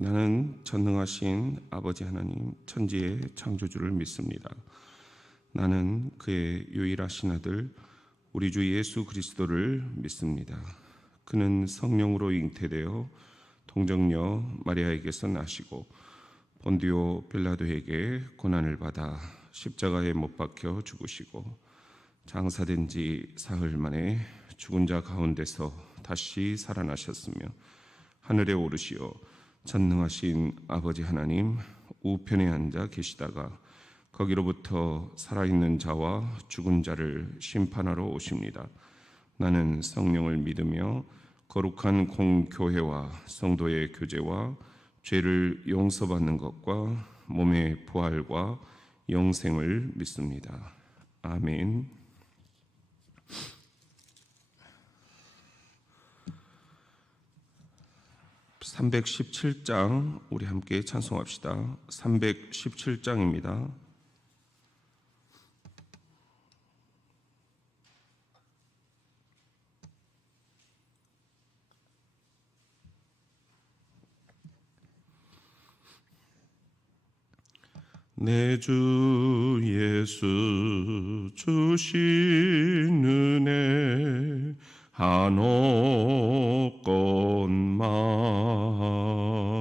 나는 전능하신 아버지 하나님 천지의 창조주를 믿습니다. 나는 그의 유일하신 아들 우리 주 예수 그리스도를 믿습니다. 그는 성령으로 잉태되어 동정녀 마리아에게서 나시고 본디오 빌라도에게 고난을 받아 십자가에 못 박혀 죽으시고 장사된 지 사흘 만에 죽은 자 가운데서 다시 살아나셨으며 하늘에 오르시어 전능하신 아버지 하나님 우편에 앉아 계시다가 거기로부터 살아있는 자와 죽은 자를 심판하러 오십니다. 나는 성령을 믿으며 거룩한 공교회와 성도의 교제와 죄를 용서받는 것과 몸의 부활과 영생을 믿습니다. 아멘. 317장 우리 함께 찬송합시다. 317장입니다. 내 주 예수 주신 은혜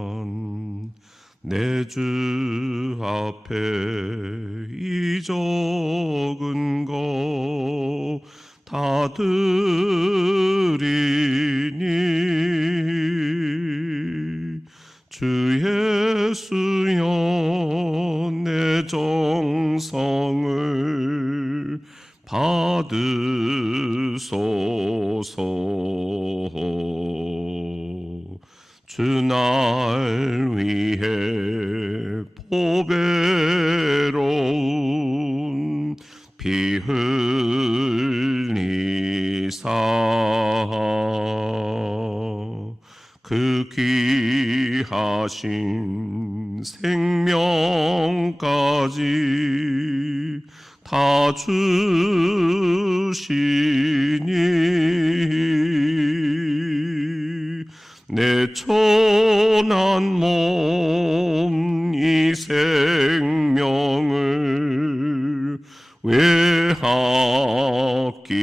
한옥것만 내 주 앞에 이 적은 거 다 드리니 주 예수여 내 정성을 받으소서. 주 날 위해 보배로운 피 흘리사 그 귀하신 생명까지 다 주시니 내 천한 몸 이 생명을 왜 아끼랴.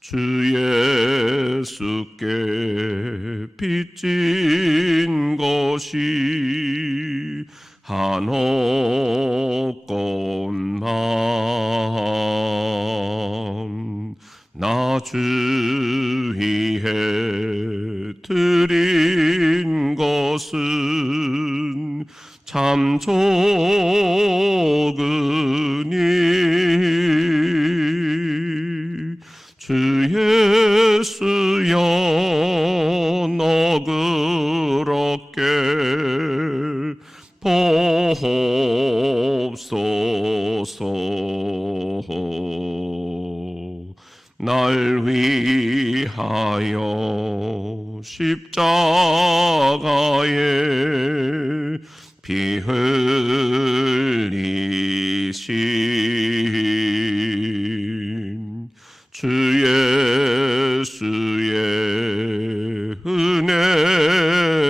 주 예수께 빚진 것이 한옥것만 나 주 위해 드린 것은 참 적으니 주 예수여 너그럽게 보옵소서. 날 위하여 십자가에 피 흘리신 주 예수의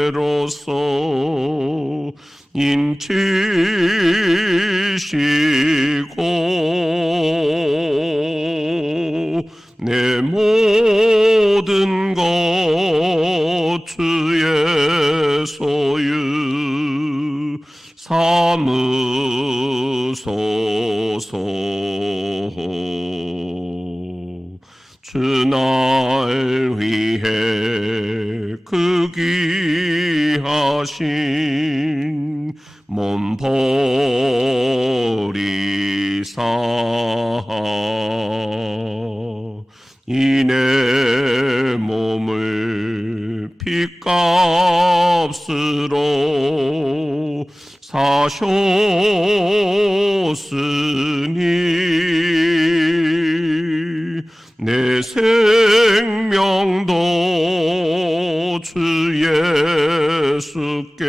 은혜로서 인치시고 내 모든 것 주의 소유 삼으소서. 주 날 위해 그 귀하신 몸 버리사 이 내 몸을 핏값으로 사셨으니 내 생명도 주 예수께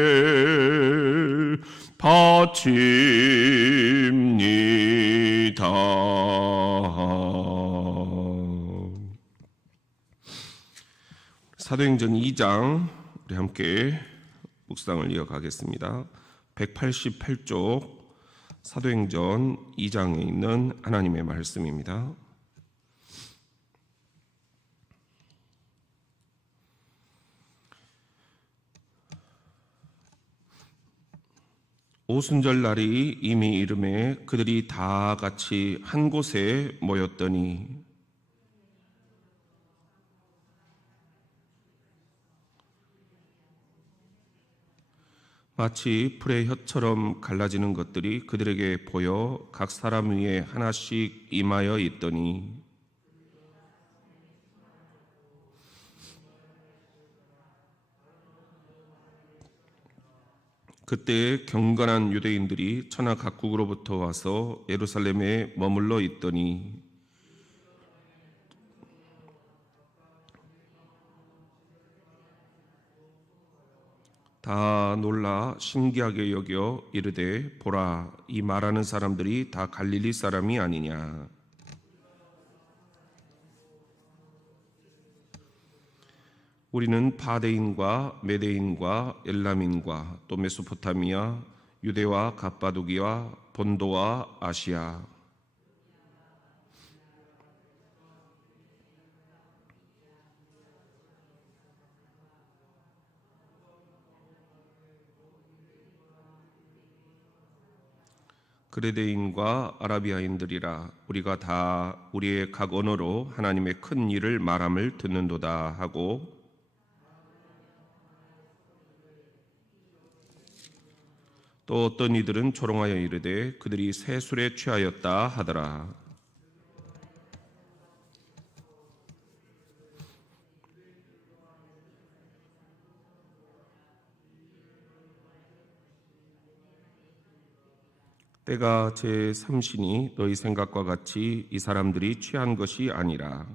바칩니다. 사도행전 2장 우리 함께 묵상을 이어가겠습니다. 188쪽 사도행전 2장에 있는 하나님의 말씀입니다. 오순절 날이 이미 이르매 그들이 다 같이 한 곳에 모였더니 마치 풀의 혀처럼 갈라지는 것들이 그들에게 보여 각 사람 위에 하나씩 임하여 있더니 그때 경건한 유대인들이 천하 각국으로부터 와서 예루살렘에 머물러 있더니 다 놀라 신기하게 여겨 이르되 보라 이 말하는 사람들이 다 갈릴리 사람이 아니냐. 우리는 바데인과 메데인과 엘람인과 또 메소포타미아 유대와 갑바도기와 본도와 아시아 그레데인과 아라비아인들이라 우리가 다 우리의 각 언어로 하나님의 큰 일을 말함을 듣는도다 하고 또 어떤 이들은 조롱하여 이르되 그들이 새 술에 취하였다 하더라. 때가 제3신이 너희 생각과 같이 이 사람들이 취한 것이 아니라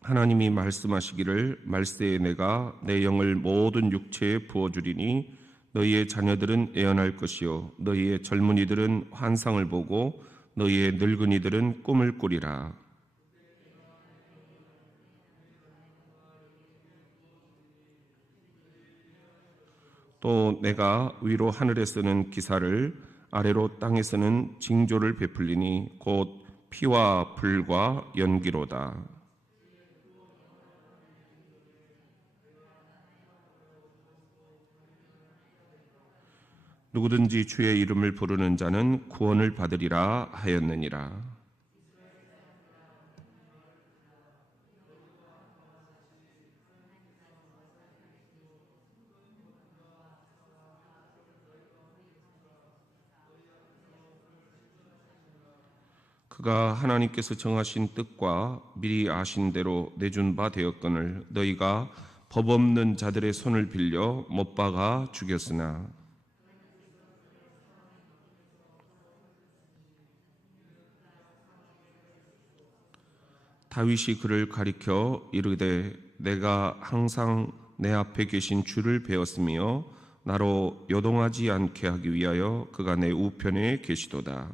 하나님이 말씀하시기를 말세에 내가 내 영을 모든 육체에 부어주리니 너희의 자녀들은 애언할 것이요 너희의 젊은이들은 환상을 보고 너희의 늙은이들은 꿈을 꾸리라. 또 내가 위로 하늘에서는 기사를 아래로 땅에서는 징조를 베풀리니 곧 피와 불과 연기로다. 누구든지 주의 이름을 부르는 자는 구원을 받으리라 하였느니라. 그가 하나님께서 정하신 뜻과 미리 아신 대로 내준 바 되었거늘 너희가 법 없는 자들의 손을 빌려 못 박아 죽였으나 다윗이 그를 가리켜 이르되 내가 항상 내 앞에 계신 주를 배웠으며 나로 요동하지 않게 하기 위하여 그가 내 우편에 계시도다.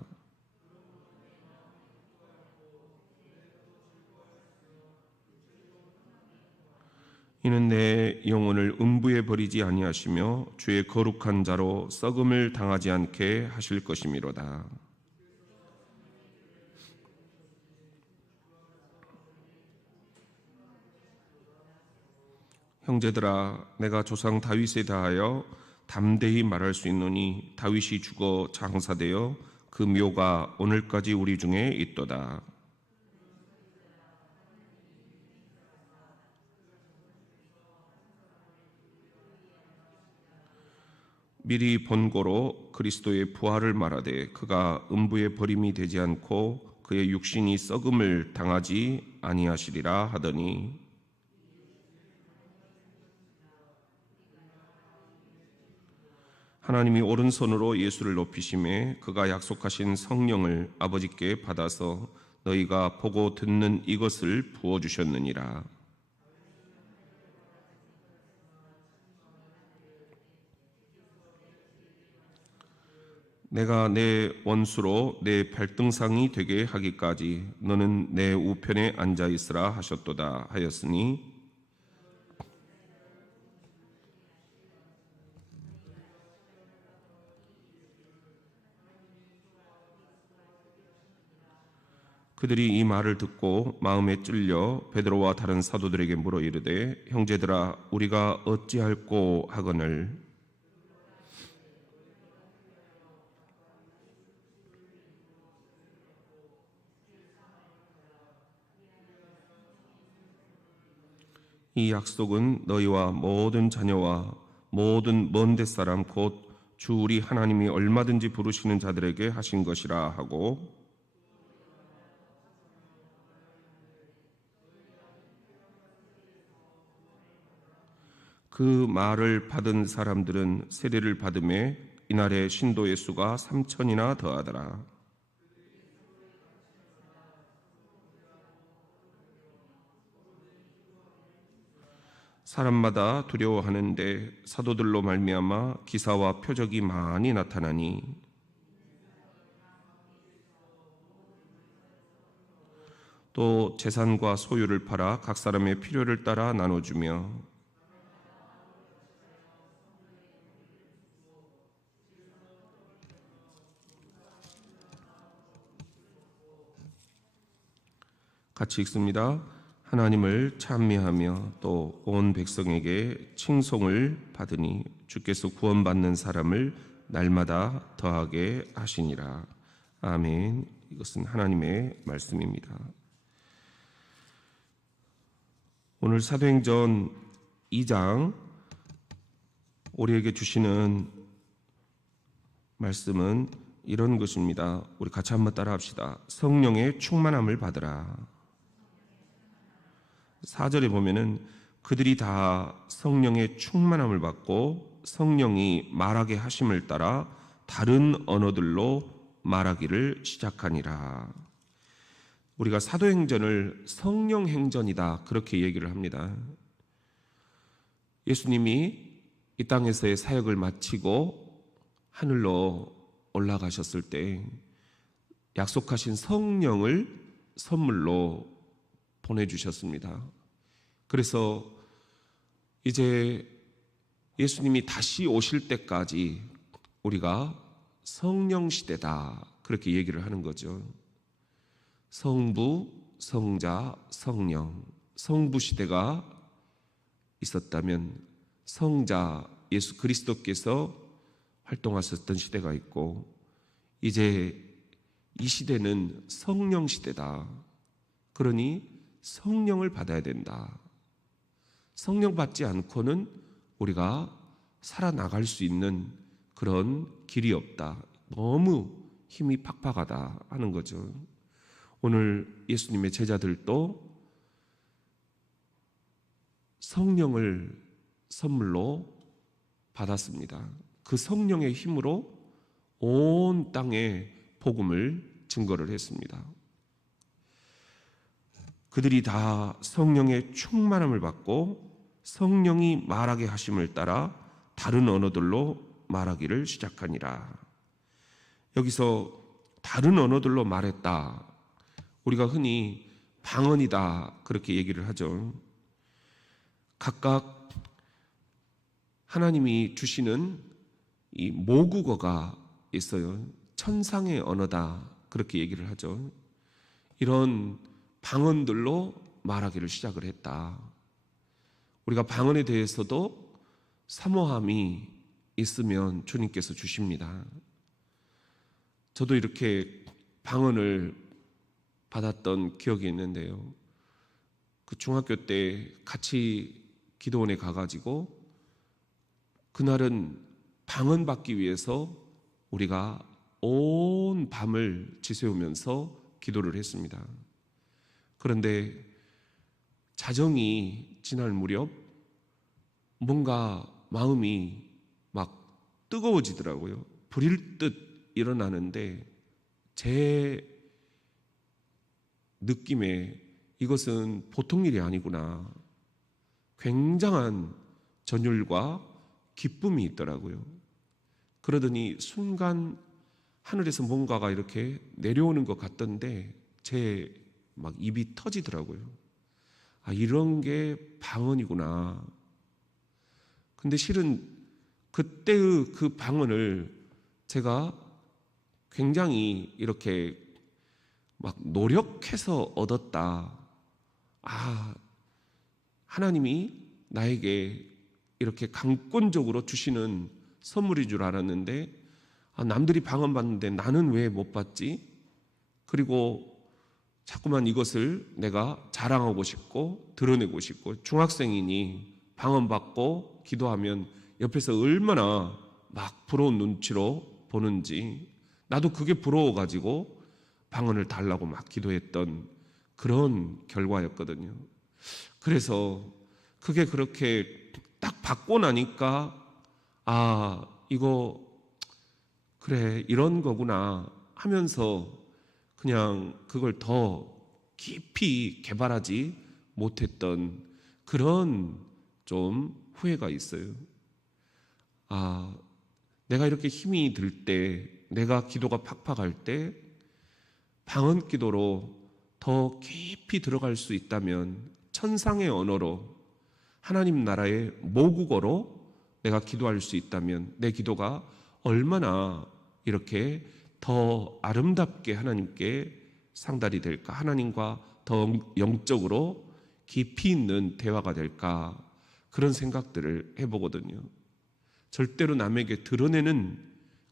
이는 내 영혼을 음부에 버리지 아니하시며 주의 거룩한 자로 썩음을 당하지 않게 하실 것이미로다. 형제들아 내가 조상 다윗에 대하여 담대히 말할 수 있노니 다윗이 죽어 장사되어 그 묘가 오늘까지 우리 중에 있도다. 미리 본고로 그리스도의 부활을 말하되 그가 음부에 버림이 되지 않고 그의 육신이 썩음을 당하지 아니하시리라 하더니 하나님이 오른손으로 예수를 높이심에 그가 약속하신 성령을 아버지께 받아서 너희가 보고 듣는 이것을 부어주셨느니라. 내가 내 원수로 내 발등상이 되게 하기까지 너는 내 우편에 앉아 있으라 하셨도다 하였으니 그들이 이 말을 듣고 마음에 찔려 베드로와 다른 사도들에게 물어 이르되 형제들아 우리가 어찌할꼬 하거늘 이 약속은 너희와 모든 자녀와 모든 먼 데 사람 곧 주 우리 하나님이 얼마든지 부르시는 자들에게 하신 것이라 하고 그 말을 받은 사람들은 세례를 받음에 이날에 신도의 수가 3,000이나 더하더라. 사람마다 두려워하는데 사도들로 말미암아 기사와 표적이 많이 나타나니 또 재산과 소유를 팔아 각 사람의 필요를 따라 나눠주며 같이 읽습니다. 하나님을 찬미하며 또 온 백성에게 칭송을 받으니 주께서 구원받는 사람을 날마다 더하게 하시니라. 아멘. 이것은 하나님의 말씀입니다. 오늘 사도행전 2장 우리에게 주시는 말씀은 이런 것입니다. 우리 같이 한번 따라 합시다. 성령의 충만함을 받으라. 4절에 보면은 그들이 다 성령의 충만함을 받고 성령이 말하게 하심을 따라 다른 언어들로 말하기를 시작하니라. 우리가 사도행전을 성령행전이다 그렇게 얘기를 합니다. 예수님이 이 땅에서의 사역을 마치고 하늘로 올라가셨을 때 약속하신 성령을 선물로 보내주셨습니다. 그래서 이제 예수님이 다시 오실 때까지 우리가 성령 시대다 그렇게 얘기를 하는 거죠. 성부, 성자, 성령, 성부 시대가 있었다면 성자 예수 그리스도께서 활동하셨던 시대가 있고 이제 이 시대는 성령 시대다. 그러니 성령을 받아야 된다. 성령 받지 않고는 우리가 살아나갈 수 있는 그런 길이 없다. 너무 힘이 팍팍하다 하는 거죠. 오늘 예수님의 제자들도 성령을 선물로 받았습니다. 그 성령의 힘으로 온 땅에 복음을 증거를 했습니다. 그들이 다 성령의 충만함을 받고 성령이 말하게 하심을 따라 다른 언어들로 말하기를 시작하니라. 여기서 다른 언어들로 말했다. 우리가 흔히 방언이다 그렇게 얘기를 하죠. 각각 하나님이 주시는 이 모국어가 있어요. 천상의 언어다 그렇게 얘기를 하죠. 이런 방언들로 말하기를 시작을 했다. 우리가 방언에 대해서도 사모함이 있으면 주님께서 주십니다. 저도 이렇게 방언을 받았던 기억이 있는데요. 그 중학교 때 같이 기도원에 가가지고 그날은 방언 받기 위해서 우리가 온 밤을 지새우면서 기도를 했습니다. 그런데 자정이 지날 무렵 뭔가 마음이 막 뜨거워지더라고요. 불일 듯 일어나는데 제 느낌에 이것은 보통 일이 아니구나. 굉장한 전율과 기쁨이 있더라고요. 그러더니 순간 하늘에서 뭔가가 이렇게 내려오는 것 같던데 제 막 입이 터지더라고요. 아, 이런 게 방언이구나. 근데 실은 그때의 그 방언을 제가 굉장히 이렇게 막 노력해서 얻었다. 아, 하나님이 나에게 이렇게 강권적으로 주시는 선물인 줄 알았는데, 아, 남들이 방언 받는데 나는 왜 못 받지? 그리고 자꾸만 이것을 내가 자랑하고 싶고 드러내고 싶고, 중학생이니 방언 받고 기도하면 옆에서 얼마나 막 부러운 눈치로 보는지, 나도 그게 부러워가지고 방언을 달라고 막 기도했던 그런 결과였거든요. 그래서 그게 그렇게 딱 받고 나니까, 아, 이거 그래, 이런 거구나 하면서 그냥 그걸 더 깊이 개발하지 못했던 그런 좀 후회가 있어요. 아, 내가 이렇게 힘이 들 때, 내가 기도가 팍팍할 때 방언 기도로 더 깊이 들어갈 수 있다면, 천상의 언어로 하나님 나라의 모국어로 내가 기도할 수 있다면 내 기도가 얼마나 이렇게 더 아름답게 하나님께 상달이 될까, 하나님과 더 영적으로 깊이 있는 대화가 될까, 그런 생각들을 해보거든요. 절대로 남에게 드러내는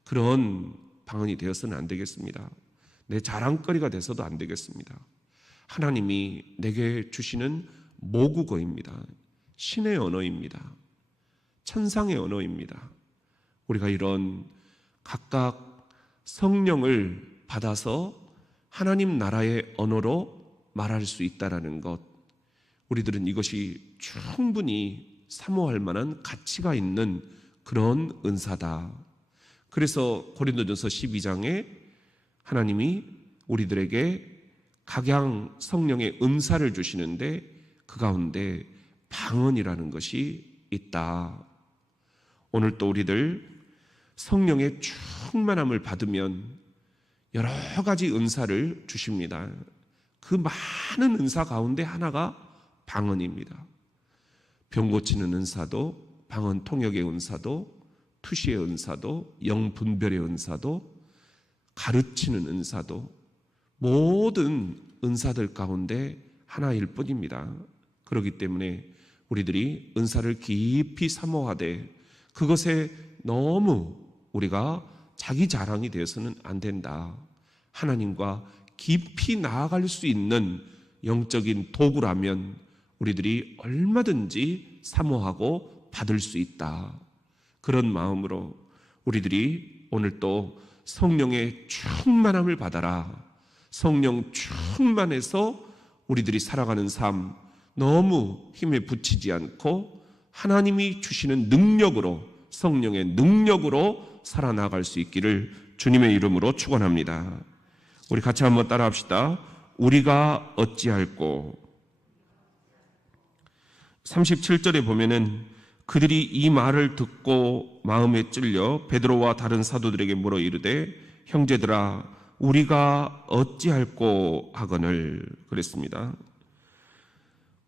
그런 방언이 되어서는 안 되겠습니다. 내 자랑거리가 돼서도 안 되겠습니다. 하나님이 내게 주시는 모국어입니다. 신의 언어입니다. 천상의 언어입니다. 우리가 이런 각각 성령을 받아서 하나님 나라의 언어로 말할 수 있다는 것, 우리들은 이것이 충분히 사모할 만한 가치가 있는 그런 은사다. 그래서 고린도전서 12장에 하나님이 우리들에게 각양 성령의 은사를 주시는데 그 가운데 방언이라는 것이 있다. 오늘 또 우리들 성령의 충만함을 받으면 여러 가지 은사를 주십니다. 그 많은 은사 가운데 하나가 방언입니다. 병 고치는 은사도, 방언 통역의 은사도, 투시의 은사도, 영 분별의 은사도, 가르치는 은사도, 모든 은사들 가운데 하나일 뿐입니다. 그렇기 때문에 우리들이 은사를 깊이 사모하되 그것에 너무 우리가 자기 자랑이 되어서는 안 된다. 하나님과 깊이 나아갈 수 있는 영적인 도구라면 우리들이 얼마든지 사모하고 받을 수 있다. 그런 마음으로 우리들이 오늘 또 성령의 충만함을 받아라. 성령 충만해서 우리들이 살아가는 삶 너무 힘에 부치지 않고 하나님이 주시는 능력으로, 성령의 능력으로 살아나갈 수 있기를 주님의 이름으로 축원합니다. 우리 같이 한번 따라합시다. 우리가 어찌할꼬. 37절에 보면은 그들이 이 말을 듣고 마음에 찔려 베드로와 다른 사도들에게 물어 이르되 형제들아 우리가 어찌할꼬 하거늘 그랬습니다.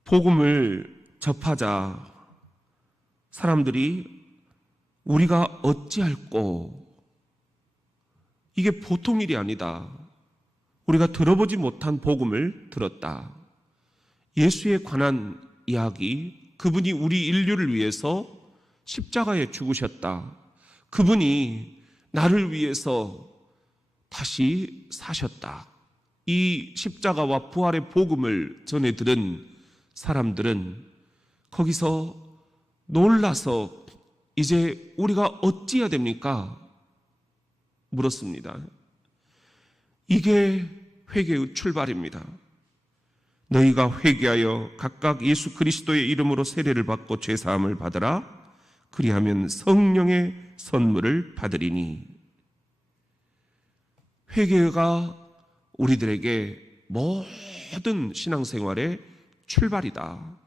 복음을 접하자 사람들이 우리가 어찌할꼬, 이게 보통 일이 아니다. 우리가 들어보지 못한 복음을 들었다. 예수에 관한 이야기, 그분이 우리 인류를 위해서 십자가에 죽으셨다. 그분이 나를 위해서 다시 사셨다. 이 십자가와 부활의 복음을 전해 들은 사람들은 거기서 놀라서 이제 우리가 어찌해야 됩니까? 물었습니다. 이게 회개의 출발입니다. 너희가 회개하여 각각 예수 그리스도의 이름으로 세례를 받고 죄사함을 받으라. 그리하면 성령의 선물을 받으리니. 회개가 우리들에게 모든 신앙생활의 출발이다.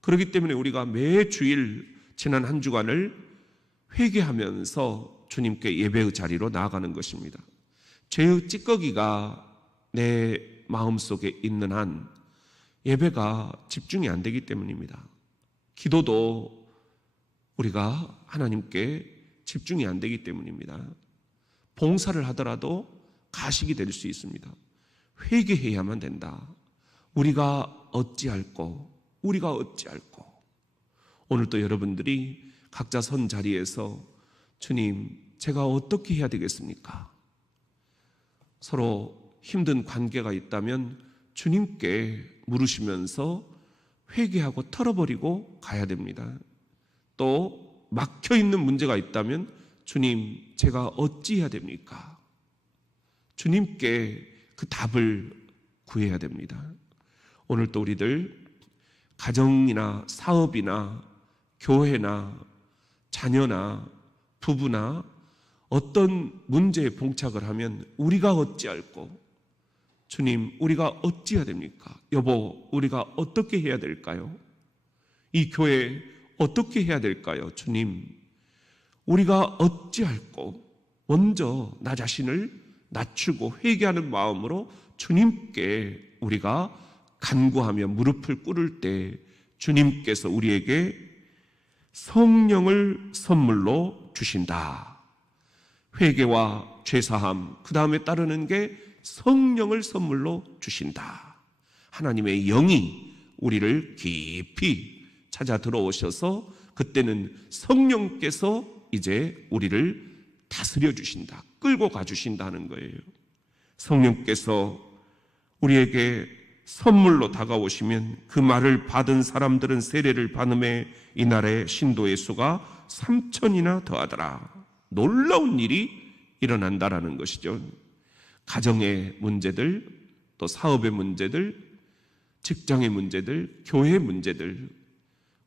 그렇기 때문에 우리가 매 주일 지난 한 주간을 회개하면서 주님께 예배의 자리로 나아가는 것입니다. 죄의 찌꺼기가 내 마음속에 있는 한 예배가 집중이 안 되기 때문입니다. 기도도 우리가 하나님께 집중이 안 되기 때문입니다. 봉사를 하더라도 가식이 될 수 있습니다. 회개해야만 된다. 우리가 어찌할꼬, 우리가 어찌할꼬. 오늘 또 여러분들이 각자 선 자리에서 주님, 제가 어떻게 해야 되겠습니까? 서로 힘든 관계가 있다면 주님께 물으시면서 회개하고 털어버리고 가야 됩니다. 또 막혀있는 문제가 있다면 주님, 제가 어찌해야 됩니까? 주님께 그 답을 구해야 됩니다. 오늘 또 우리들 가정이나 사업이나 교회나 자녀나 부부나 어떤 문제에 봉착을 하면 우리가 어찌할꼬? 주님, 우리가 어찌해야 됩니까? 여보, 우리가 어떻게 해야 될까요? 이 교회 어떻게 해야 될까요? 주님, 우리가 어찌할꼬? 먼저 나 자신을 낮추고 회개하는 마음으로 주님께 우리가 간구하며 무릎을 꿇을 때 주님께서 우리에게 성령을 선물로 주신다. 회개와 죄사함, 그 다음에 따르는 게 성령을 선물로 주신다. 하나님의 영이 우리를 깊이 찾아 들어오셔서 그때는 성령께서 이제 우리를 다스려 주신다. 끌고 가 주신다는 거예요. 성령께서 우리에게 선물로 다가오시면 그 말을 받은 사람들은 세례를 받음에 이날의 신도의 수가 3,000이나 더하더라. 놀라운 일이 일어난다라는 것이죠. 가정의 문제들, 또 사업의 문제들, 직장의 문제들, 교회의 문제들,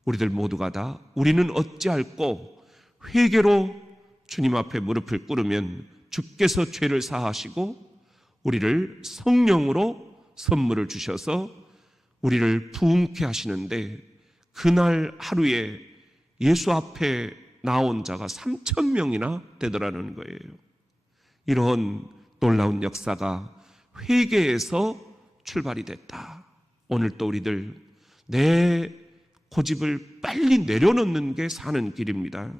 우리들 모두가 다 우리는 어찌할꼬? 회개로 주님 앞에 무릎을 꿇으면 주께서 죄를 사하시고 우리를 성령으로 선물을 주셔서 우리를 부흥케 하시는데, 그날 하루에 예수 앞에 나온 자가 3,000명이나 되더라는 거예요. 이런 놀라운 역사가 회개에서 출발이 됐다. 오늘 또 우리들 내 고집을 빨리 내려놓는 게 사는 길입니다.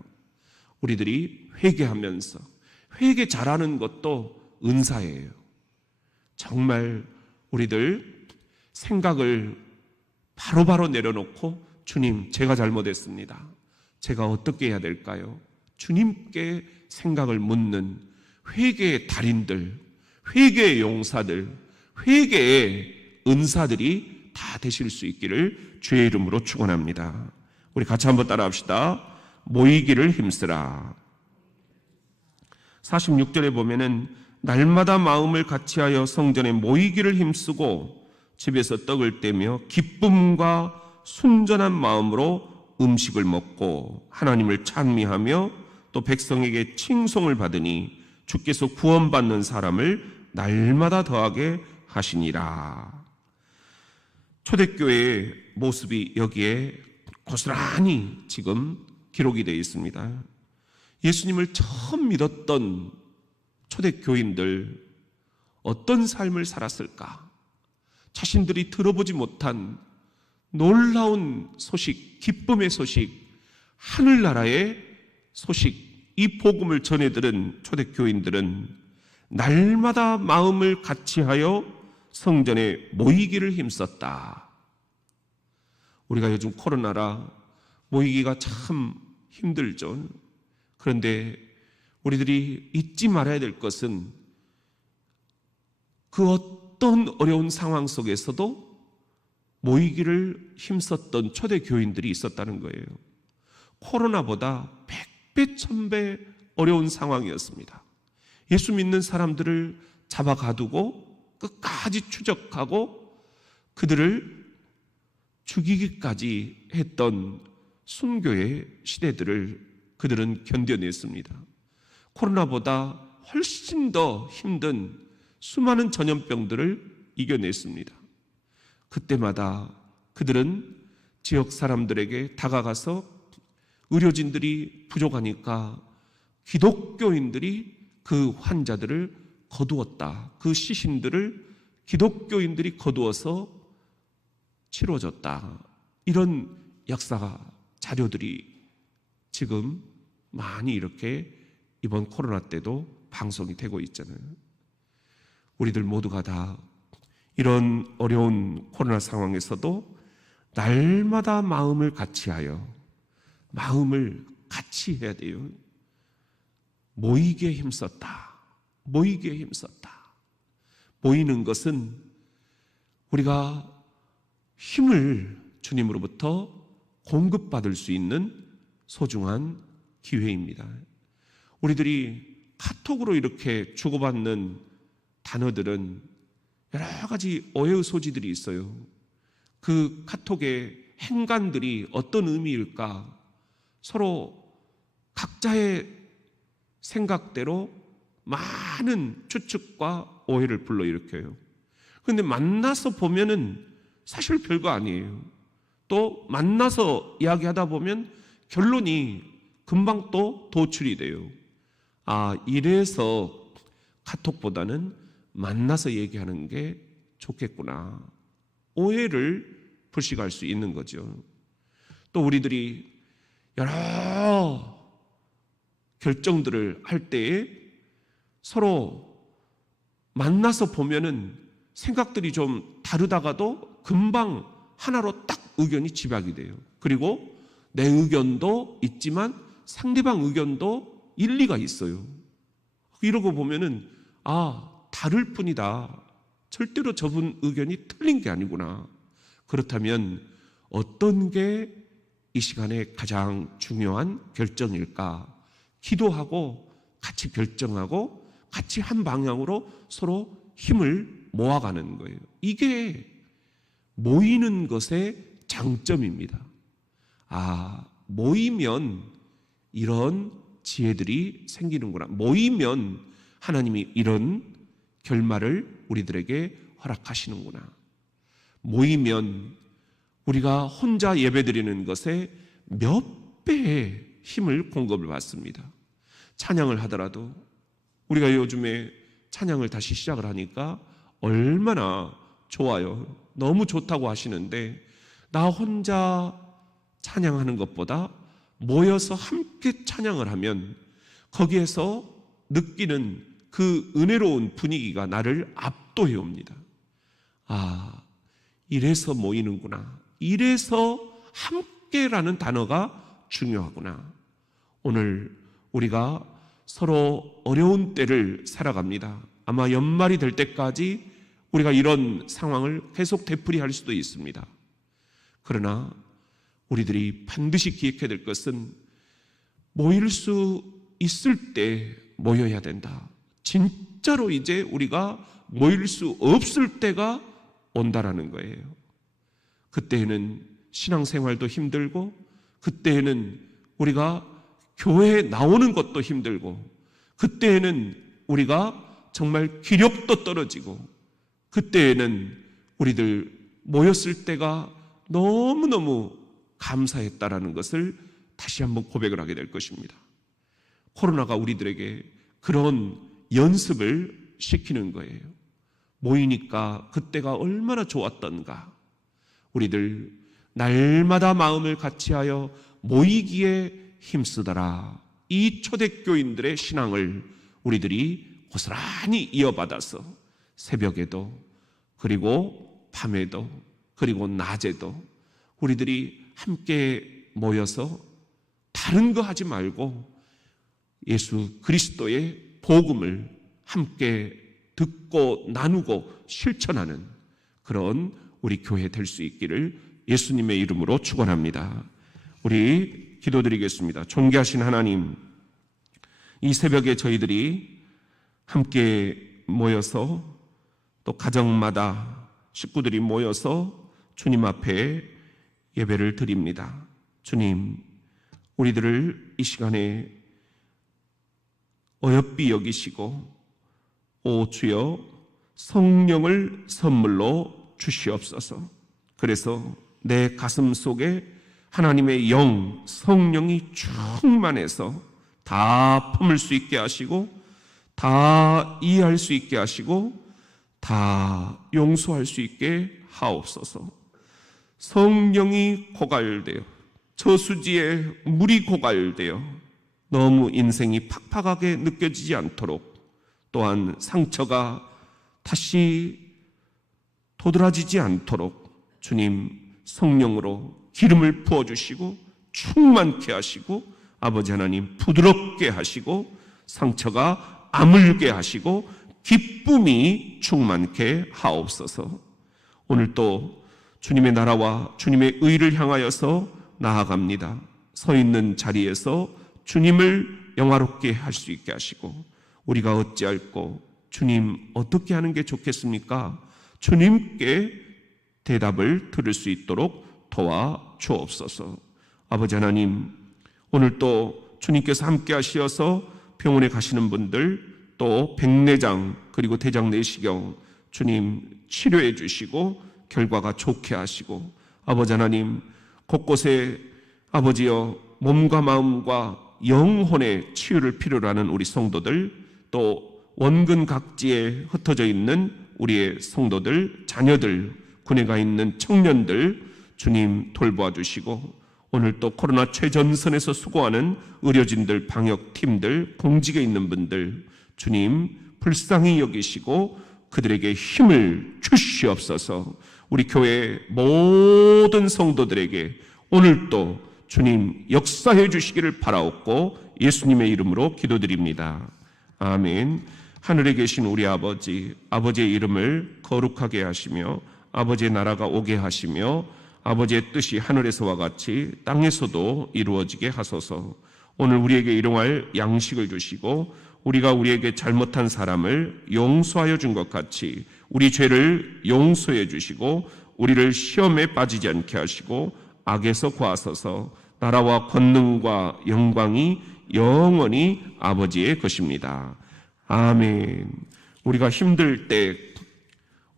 우리들이 회개하면서, 회개 잘하는 것도 은사예요. 정말 우리들 생각을 바로바로 내려놓고 주님, 제가 잘못했습니다. 제가 어떻게 해야 될까요? 주님께 생각을 묻는 회개의 달인들, 회개의 용사들, 회개의 은사들이 다 되실 수 있기를 주의 이름으로 축원합니다. 우리 같이 한번 따라합시다. 모이기를 힘쓰라. 46절에 보면은 날마다 마음을 같이하여 성전에 모이기를 힘쓰고 집에서 떡을 떼며 기쁨과 순전한 마음으로 음식을 먹고 하나님을 찬미하며 또 백성에게 칭송을 받으니 주께서 구원받는 사람을 날마다 더하게 하시니라. 초대교회의 모습이 여기에 고스란히 지금 기록이 되어 있습니다. 예수님을 처음 믿었던 초대교인들 어떤 삶을 살았을까? 자신들이 들어보지 못한 놀라운 소식, 기쁨의 소식, 하늘나라의 소식, 이 복음을 전해들은 초대교인들은 날마다 마음을 같이하여 성전에 모이기를 힘썼다. 우리가 요즘 코로나라 모이기가 참 힘들죠. 그런데 우리들이 잊지 말아야 될 것은 그 어떤 어려운 상황 속에서도 모이기를 힘썼던 초대교인들이 있었다는 거예요. 코로나보다 100배, 1000배 어려운 상황이었습니다. 예수 믿는 사람들을 잡아가두고 끝까지 추적하고 그들을 죽이기까지 했던 순교의 시대들을 그들은 견뎌냈습니다. 코로나보다 훨씬 더 힘든 수많은 전염병들을 이겨냈습니다. 그때마다 그들은 지역 사람들에게 다가가서 의료진들이 부족하니까 기독교인들이 그 환자들을 거두었다. 그 시신들을 기독교인들이 거두어서 치러졌다. 이런 역사 자료들이 지금 많이 이렇게 이번 코로나 때도 방송이 되고 있잖아요. 우리들 모두가 다 이런 어려운 코로나 상황에서도 날마다 마음을 같이하여 마음을 같이 해야 돼요. 모이게 힘썼다. 모이게 힘썼다. 모이는 것은 우리가 힘을 주님으로부터 공급받을 수 있는 소중한 기회입니다. 우리들이 카톡으로 이렇게 주고받는 단어들은 여러 가지 오해의 소지들이 있어요. 그 카톡의 행간들이 어떤 의미일까? 서로 각자의 생각대로 많은 추측과 오해를 불러일으켜요. 그런데 만나서 보면은 사실 별거 아니에요. 또 만나서 이야기하다 보면 결론이 금방 또 도출이 돼요. 아, 이래서 카톡보다는 만나서 얘기하는 게 좋겠구나. 오해를 불식할 수 있는 거죠. 또 우리들이 여러 결정들을 할 때에 서로 만나서 보면은 생각들이 좀 다르다가도 금방 하나로 딱 의견이 집약이 돼요. 그리고 내 의견도 있지만 상대방 의견도 일리가 있어요. 이러고 보면은 아, 다를 뿐이다. 절대로 저분 의견이 틀린 게 아니구나. 그렇다면 어떤 게 이 시간에 가장 중요한 결정일까? 기도하고 같이 결정하고 같이 한 방향으로 서로 힘을 모아가는 거예요. 이게 모이는 것의 장점입니다. 아, 모이면 이런 지혜들이 생기는구나. 모이면 하나님이 이런 결말을 우리들에게 허락하시는구나. 모이면 우리가 혼자 예배드리는 것에 몇 배의 힘을 공급을 받습니다. 찬양을 하더라도 우리가 요즘에 찬양을 다시 시작을 하니까 얼마나 좋아요. 너무 좋다고 하시는데 나 혼자 찬양하는 것보다 모여서 함께 찬양을 하면 거기에서 느끼는 그 은혜로운 분위기가 나를 압도해 옵니다. 아, 이래서 모이는구나. 이래서 함께라는 단어가 중요하구나. 오늘 우리가 서로 어려운 때를 살아갑니다. 아마 연말이 될 때까지 우리가 이런 상황을 계속 되풀이할 수도 있습니다. 그러나 우리들이 반드시 기억해야 될 것은 모일 수 있을 때 모여야 된다. 진짜로 이제 우리가 모일 수 없을 때가 온다라는 거예요. 그때에는 신앙생활도 힘들고, 그때에는 우리가 교회에 나오는 것도 힘들고, 그때에는 우리가 정말 기력도 떨어지고, 그때에는 우리들 모였을 때가 너무너무 감사했다라는 것을 다시 한번 고백을 하게 될 것입니다. 코로나가 우리들에게 그런 연습을 시키는 거예요. 모이니까 그때가 얼마나 좋았던가. 우리들 날마다 마음을 같이하여 모이기에 힘쓰더라. 이 초대교인들의 신앙을 우리들이 고스란히 이어받아서 새벽에도 그리고 밤에도 그리고 낮에도 우리들이 함께 모여서 다른 거 하지 말고 예수 그리스도의 복음을 함께 듣고 나누고 실천하는 그런 우리 교회 될 수 있기를 예수님의 이름으로 축원합니다. 우리 기도드리겠습니다. 존귀하신 하나님, 이 새벽에 저희들이 함께 모여서 또 가정마다 식구들이 모여서 주님 앞에 예배를 드립니다. 주님, 우리들을 이 시간에 어여삐 여기시고 오 주여 성령을 선물로 주시옵소서. 그래서 내 가슴 속에 하나님의 영 성령이 충만해서 다 품을 수 있게 하시고 다 이해할 수 있게 하시고 다 용서할 수 있게 하옵소서. 성령이 고갈되어 저수지에 물이 고갈되어 너무 인생이 팍팍하게 느껴지지 않도록, 또한 상처가 다시 도드라지지 않도록 주님 성령으로 기름을 부어주시고 충만케 하시고 아버지 하나님 부드럽게 하시고 상처가 아물게 하시고 기쁨이 충만케 하옵소서. 오늘 또 주님의 나라와 주님의 의를 향하여서 나아갑니다. 서 있는 자리에서 주님을 영화롭게 할 수 있게 하시고, 우리가 어찌할꼬 주님 어떻게 하는 게 좋겠습니까? 주님께 대답을 들을 수 있도록 도와 주옵소서. 아버지 하나님, 오늘 또 주님께서 함께 하시어서 병원에 가시는 분들, 또 백내장 그리고 대장 내시경 주님 치료해 주시고 결과가 좋게 하시고, 아버지 하나님 곳곳에 아버지여 몸과 마음과 영혼의 치유를 필요로 하는 우리 성도들, 또 원근 각지에 흩어져 있는 우리의 성도들, 자녀들, 군에 가 있는 청년들 주님 돌보아 주시고, 오늘 또 코로나 최전선에서 수고하는 의료진들, 방역팀들, 공직에 있는 분들 주님 불쌍히 여기시고 그들에게 힘을 주시옵소서. 우리 교회 모든 성도들에게 오늘도 주님 역사해 주시기를 바라옵고 예수님의 이름으로 기도드립니다. 아멘. 하늘에 계신 우리 아버지, 아버지의 이름을 거룩하게 하시며 아버지의 나라가 오게 하시며 아버지의 뜻이 하늘에서와 같이 땅에서도 이루어지게 하소서. 오늘 우리에게 일용할 양식을 주시고 우리가 우리에게 잘못한 사람을 용서하여 준 것 같이 우리 죄를 용서해 주시고 우리를 시험에 빠지지 않게 하시고 악에서 구하소서. 나라와 권능과 영광이 영원히 아버지의 것입니다. 아멘. 우리가 힘들 때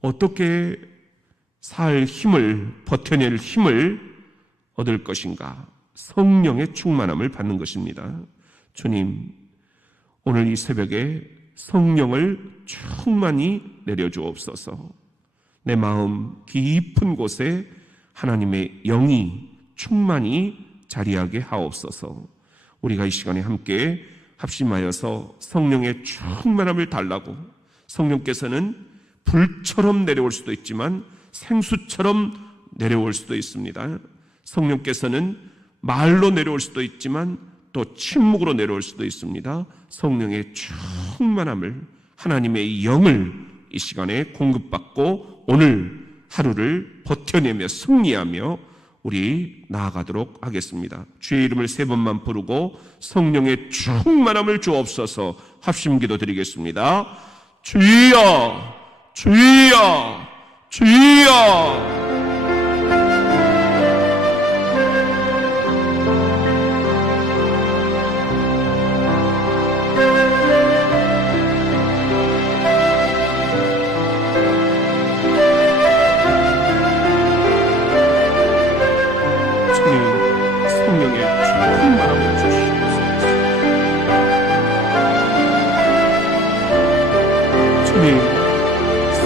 어떻게 살 힘을, 버텨낼 힘을 얻을 것인가? 성령의 충만함을 받는 것입니다. 주님, 오늘 이 새벽에 성령을 충만히 내려주옵소서. 내 마음 깊은 곳에 하나님의 영이 충만히 자리하게 하옵소서. 우리가 이 시간에 함께 합심하여서 성령의 충만함을 달라고, 성령께서는 불처럼 내려올 수도 있지만 생수처럼 내려올 수도 있습니다. 성령께서는 말로 내려올 수도 있지만 또 침묵으로 내려올 수도 있습니다. 성령의 충만함을, 하나님의 영을 이 시간에 공급받고 오늘 하루를 버텨내며 승리하며 우리 나아가도록 하겠습니다. 주의 이름을 3번만 부르고 성령의 충만함을 주옵소서. 합심기도 드리겠습니다. 주여, 주여, 주여.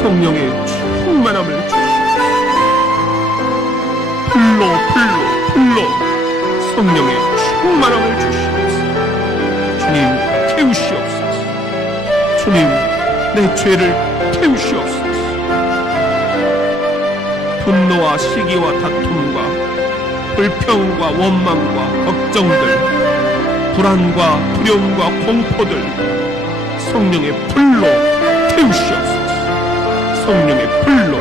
성령의 충만함을 주시옵소서. 불로 성령의 충만함을 주시옵소서. 주님 태우시옵소서. 주님 내 죄를 태우시옵소서. 분노와 시기와 다툼과 불평과 원망과 걱정들, 불안과 두려움과 공포들 성령의 불로 태우시옵소서. 성령의 불로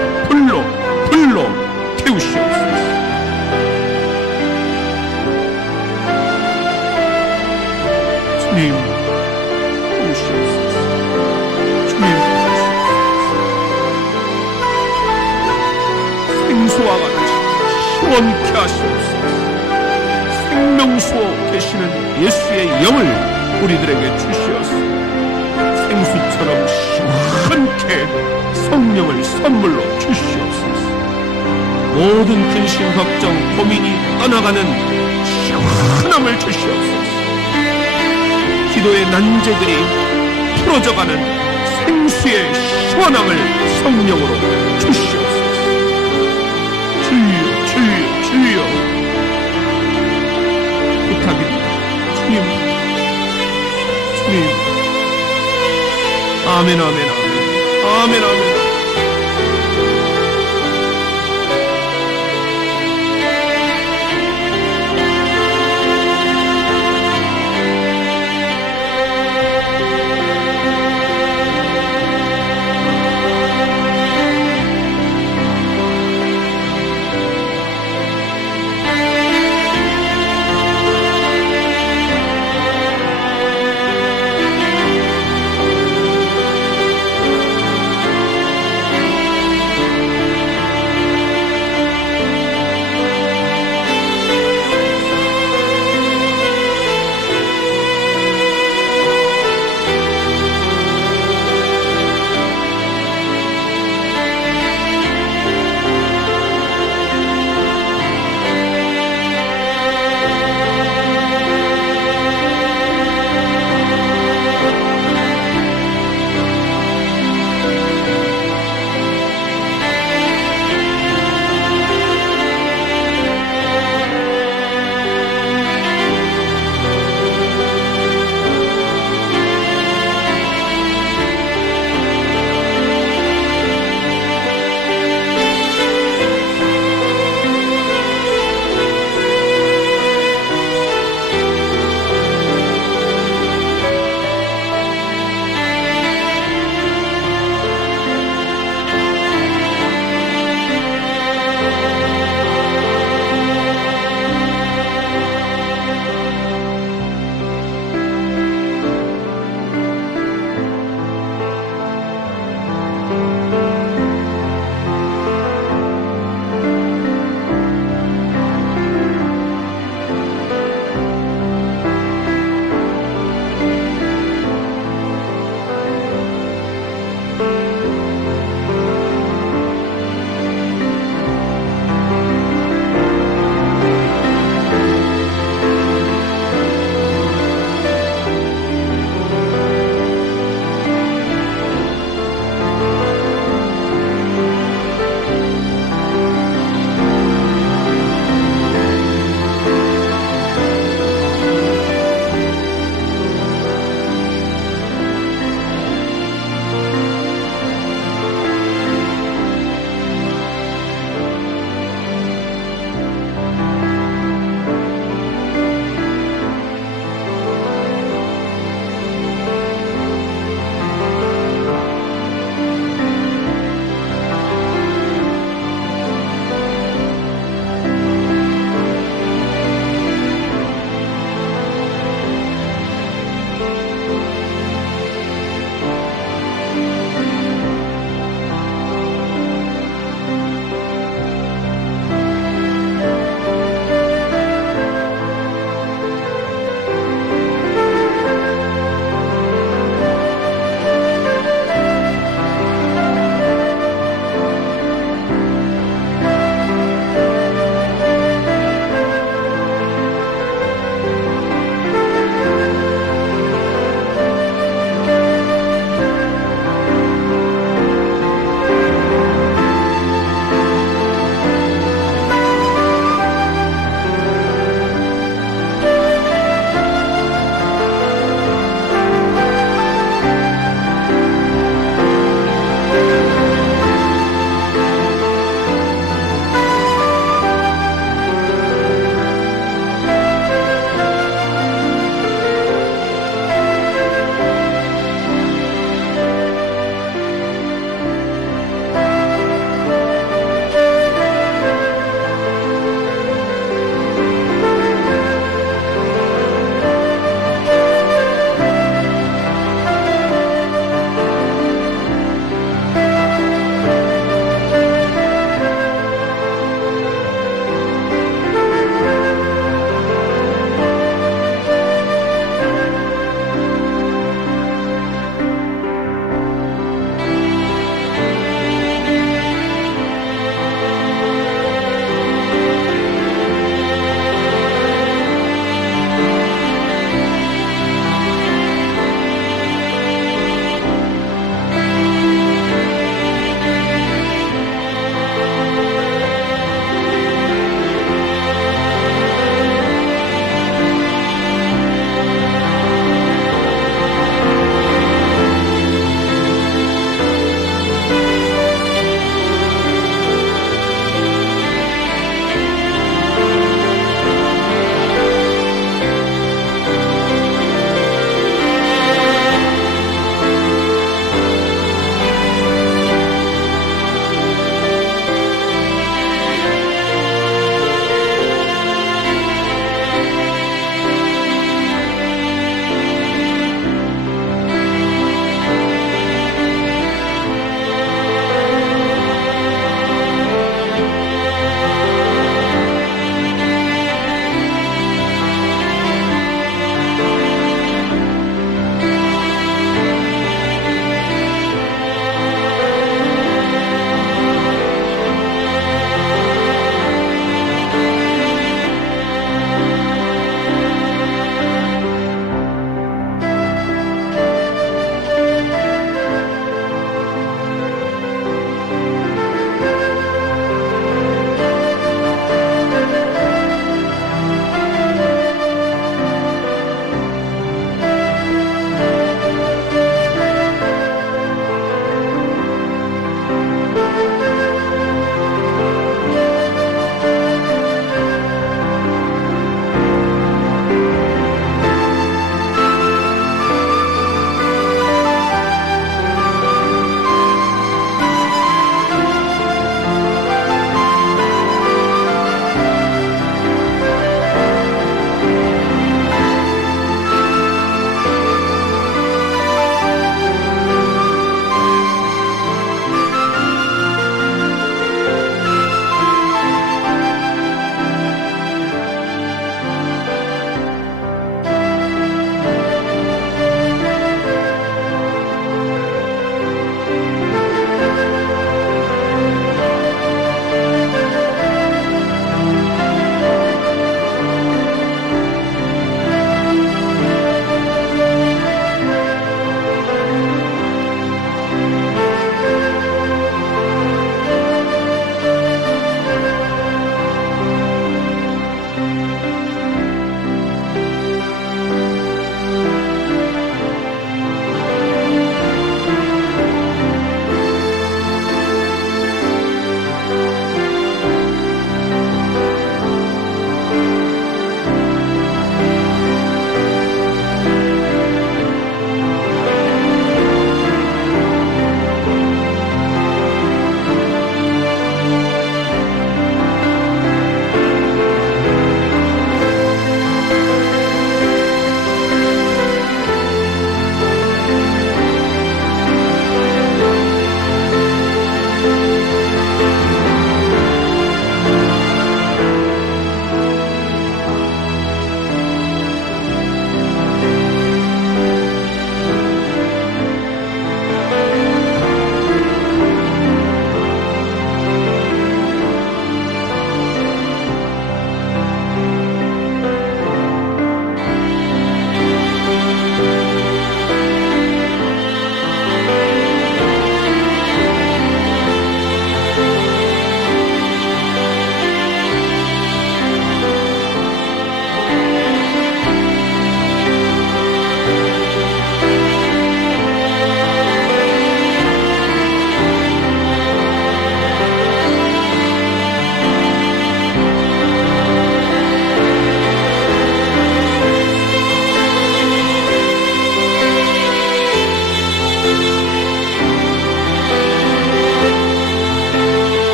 태우시옵소서. 주님 태우시옵소서. 주님 생수와 같이 시원케 하시옵소서. 생명수호 되시는 예수의 영을 우리들에게 주시옵소서. 생수처럼 시원케 성령을 선물로 주시옵소서. 모든 근심, 걱정, 고민이 떠나가는 시원함을 주시옵소서. 기도의 난제들이 풀어져가는 생수의 시원함을 성령으로 주시옵소서. 주여, 주여, 주여, 부탁입니다. 주님, 주님. 아멘, 아멘, 아멘, 아멘, 아멘.